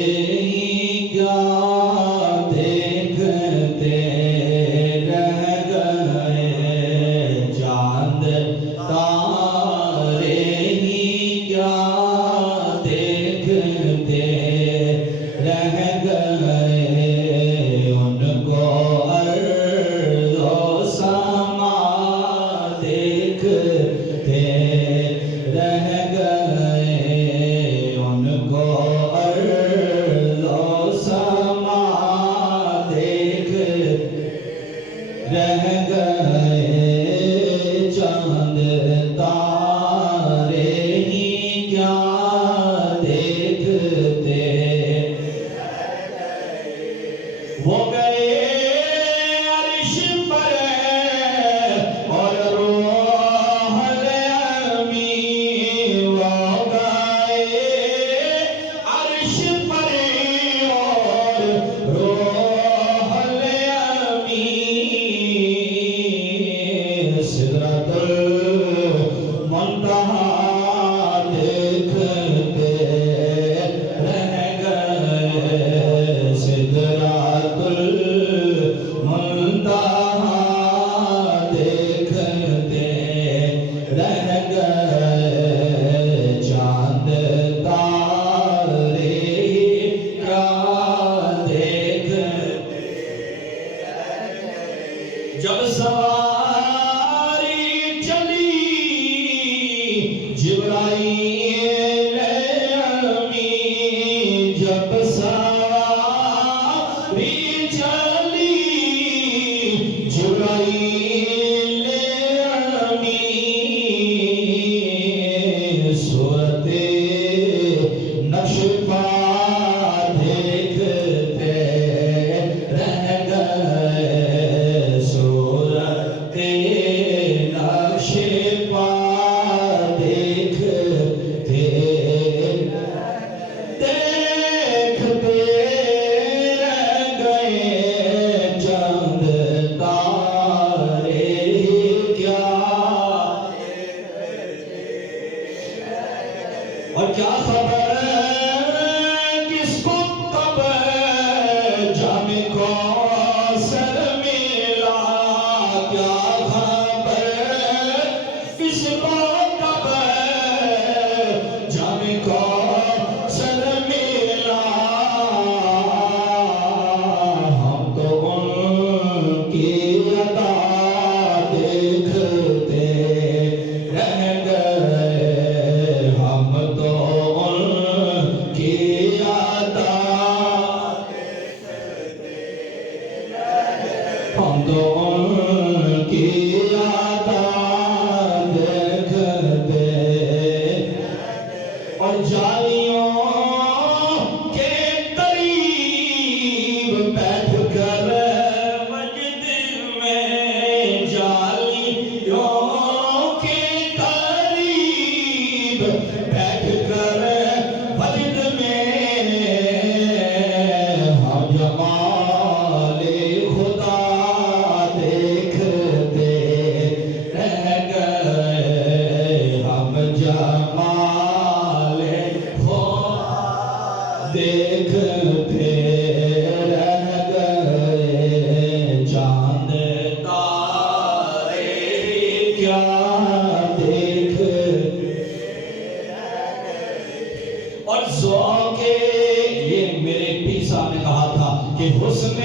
کیا دیکھتے رہ گئے چاند تارے ہی کیا دیکھتے رہ گئے ان کو ارض و سما دیکھتے رہ گئے ان کو ارض و سما دیکھتے رہ گئے چاند تارے ہی کیا دیکھتے وہ گئے عرش پر اور روح الامین وہ گئے عرش پر اور روح الامین سدرۃ المنتہا دیکھتے رہ گئے سدرۃ المنتہا دیکھتے رہ گئے چاند تارے کیا دیکھتے جب سواری چلی جبرائیل امین جب سواری چلی جبرائیل امین صورت نقش پا دیکھتے رہ گئے صورت نقش پا دیکھتے رہ گئے چاند تارے کیا اور کیا خبر کس کو کب جام کوثر ملا کیا خبر کس کو کب جام کوثر ملا ہم تو ان کی عطا دیکھتے رہ گئے ہم تو ان کی عطا ہم تو ان کی عطا دیکھتے اور جالیوں کے قریب بیٹھ کر مسجد میں جالیوں کے قریب بیٹھ کر مسجد میں ہم جمال خدا دیکھتے رہ گئے ہم جمال خدا دیکھتے رہ گئے چاند تارے کیا دیکھتے اور ذوق یہ میرے پیر صاحب نے کہا تھا کہ حسن